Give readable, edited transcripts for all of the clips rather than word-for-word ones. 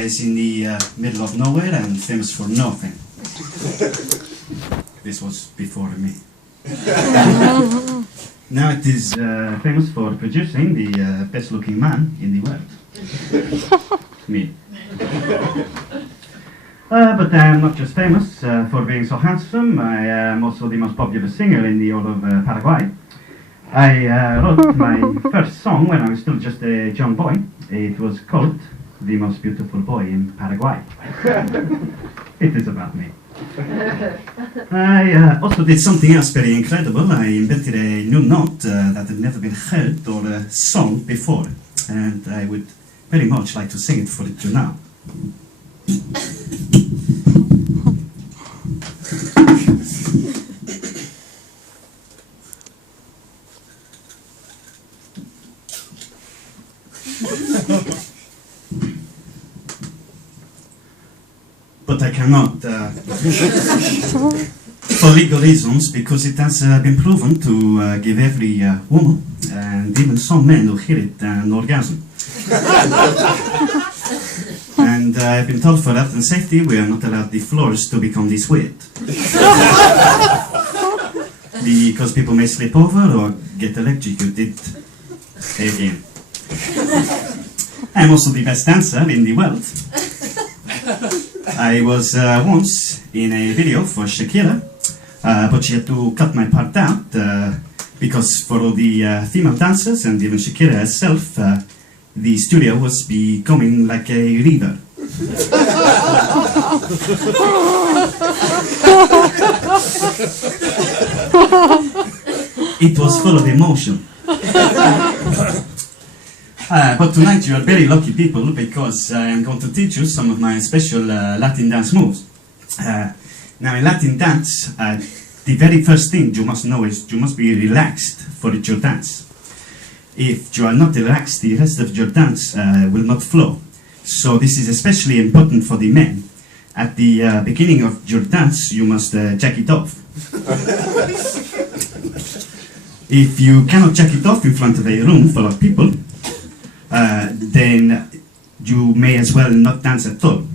is in the middle of nowhere and famous for nothing. This was before me. Now it is famous for producing the best looking man in the world. Me. But I am not just famous for being so handsome, I am also the most popular singer in the whole of Paraguay. I wrote my first song when I was still just a young boy. It was called The Most Beautiful Boy in Paraguay. It is about me. I also did something else very incredible. I invented a new note that had never been heard or sung before, and I would very much like to sing it for you now. But I cannot, for legal reasons, because it has been proven to give every woman, and even some men who hear it, an orgasm. And I've been told for health and safety we are not allowed the floors to become this wet. Because people may slip over or get electrocuted again. I'm also the best dancer in the world. I was once in a video for Shakira, but she had to cut my part out because for all the female dancers and even Shakira herself, the studio was becoming like a river. It was full of emotion. But tonight you are very lucky people, because I am going to teach you some of my special Latin dance moves. Now in Latin dance, the very first thing you must know is you must be relaxed for your dance. If you are not relaxed, the rest of your dance will not flow. So this is especially important for the men. At the beginning of your dance, you must jack it off. If you cannot jack it off in front of a room full of people, then you may as well not dance at all.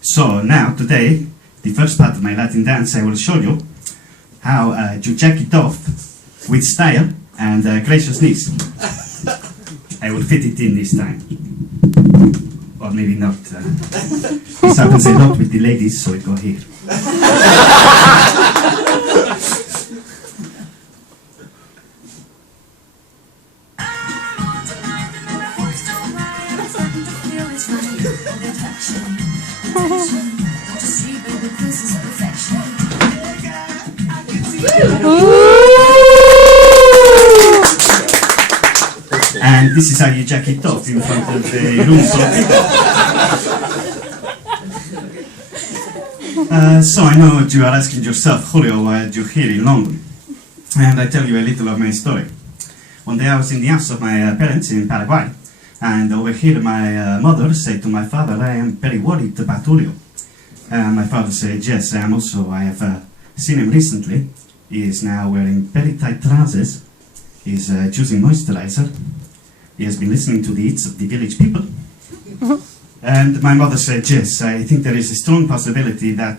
So now, today, the first part of my Latin dance, I will show you how to jack it off with style and graciousness. I will fit it in this time. Or maybe not. This happens a lot with the ladies, so it go here. And this is how you jack it off in front of the room full of people. So I know you are asking yourself, Julio, why are you here in London? And I tell you a little of my story. One day I was in the house of my parents in Paraguay, and over here my mother said to my father, I am very worried about Julio. My father said, yes, I am also. I have seen him recently. He is now wearing very tight trousers. He is choosing moisturizer. He has been listening to the hits of the village people. And my mother said, yes, I think there is a strong possibility that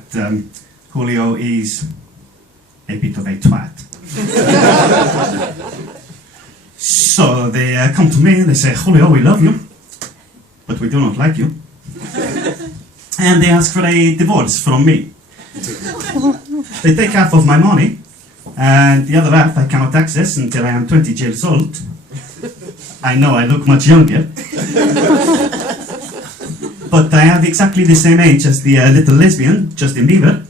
Julio is a bit of a twat. So they come to me and they say, Julio, we love you, but we do not like you. And they ask for a divorce from me. They take half of my money, and the other half I cannot access until I am 20 years old. I know I look much younger. But I have exactly the same age as the little lesbian, Justin Bieber.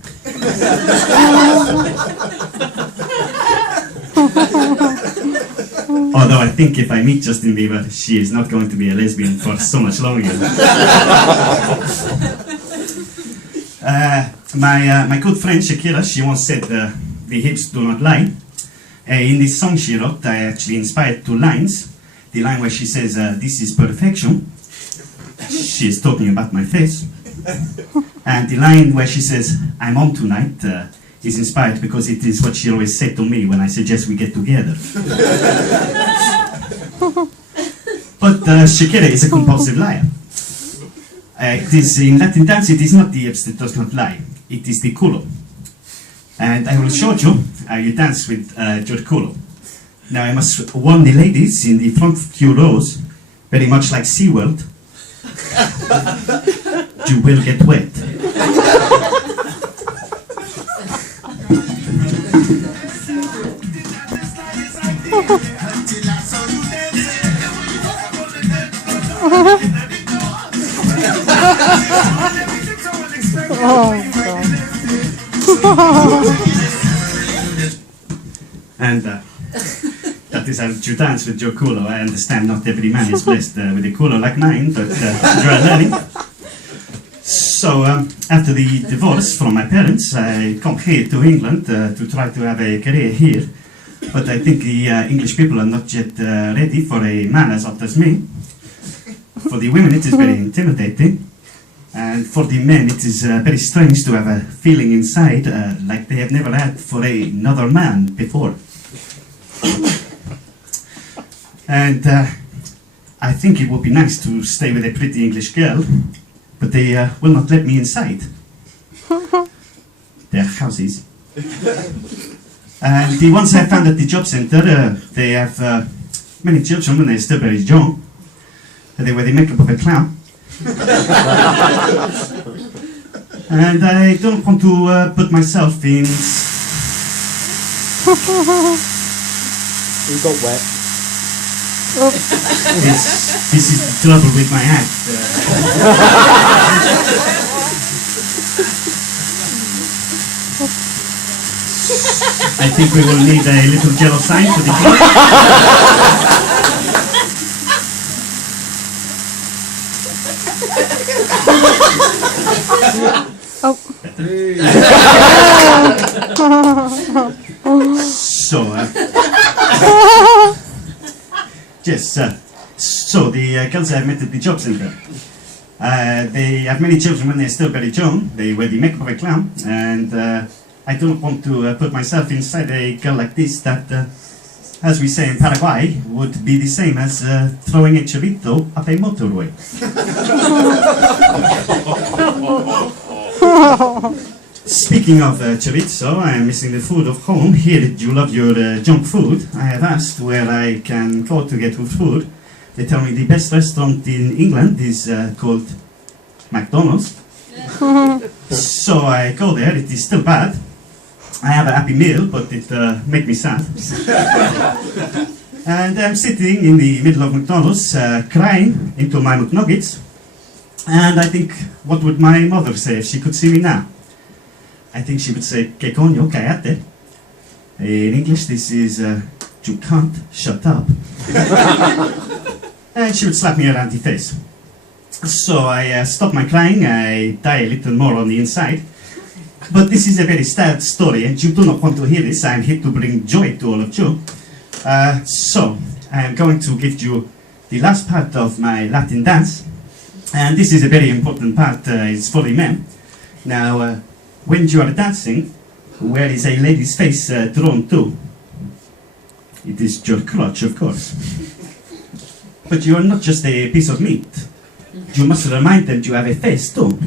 Although I think if I meet Justin Bieber, she is not going to be a lesbian for so much longer. My good friend Shakira, she once said, the hips do not lie. In this song she wrote, I actually inspired two lines. The line where she says, this is perfection. She is talking about my face. And the line where she says, I'm on tonight, is inspired because it is what she always said to me when I suggest we get together. But Shakira is a compulsive liar. It is in Latin dance. It is not the hips that does not lie. It is the culo. And I will show you how you dance with your culo. Now I must warn the ladies in the front few rows, very much like SeaWorld, you will get wet. Oh, God. And that is how you dance with your culo. I understand not every man is blessed with a culo like mine, but you are learning. So after the divorce from my parents, I come here to England to try to have a career here. But I think the English people are not yet ready for a man as old as me. For the women it is very intimidating. And for the men it is very strange to have a feeling inside like they have never had for another man before. And I think it would be nice to stay with a pretty English girl, but they will not let me inside their houses. And the ones I found at the job centre, they have many children when they're still very young. They wear the makeup of a clown. And I don't want to put myself in... You got wet. This is the trouble with my act. I think we will need a little yellow sign for the floor. So, yes, so the girls I've met at the job centre, they have many children when they're still very young. They wear the makeup of a clown, and I don't want to put myself inside a girl like this that, as we say in Paraguay, would be the same as throwing a chorrito up a motorway. Speaking of chorizo, I am missing the food of home. Here you love your junk food. I have asked where I can go to get food. They tell me the best restaurant in England is called McDonald's. So I go there. It is still bad. I have a happy meal, but it makes me sad. And I'm sitting in the middle of McDonald's, crying into my McNuggets. And I think, what would my mother say if she could see me now? I think she would say, "Que coño, cállate." In English, this is, "You can't shut up." And she would slap me around the face. So I stop my crying, I die a little more on the inside. But this is a very sad story, and you do not want to hear this. I am here to bring joy to all of you. So, I am going to give you the last part of my Latin dance. And this is a very important part, it's for the men. Now, when you are dancing, where is a lady's face drawn to? It is your crotch, of course. But you are not just a piece of meat. You must remind them you have a face too.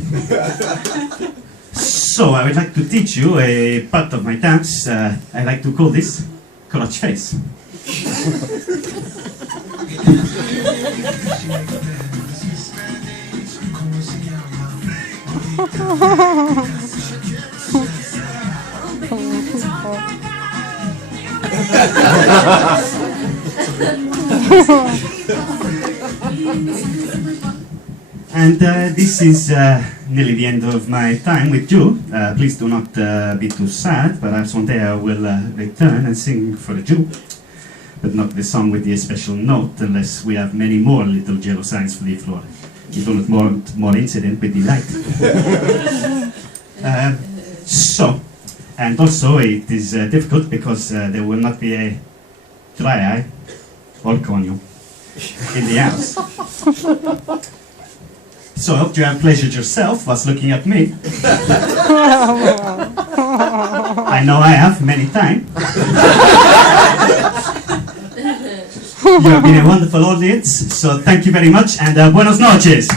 So I would like to teach you a part of my dance. I like to call this crotch face. And this is nearly the end of my time with you. Please do not be too sad. Perhaps one day I will return and sing for you. But not the song with the special note, unless we have many more little yellow signs for the floor. You do not want more incident with the light. So, and also it is difficult because there will not be a dry eye or coño in the house. So I hope you have pleasured yourself whilst looking at me. I know I have many times. You have been a wonderful audience, so thank you very much, and buenos noches.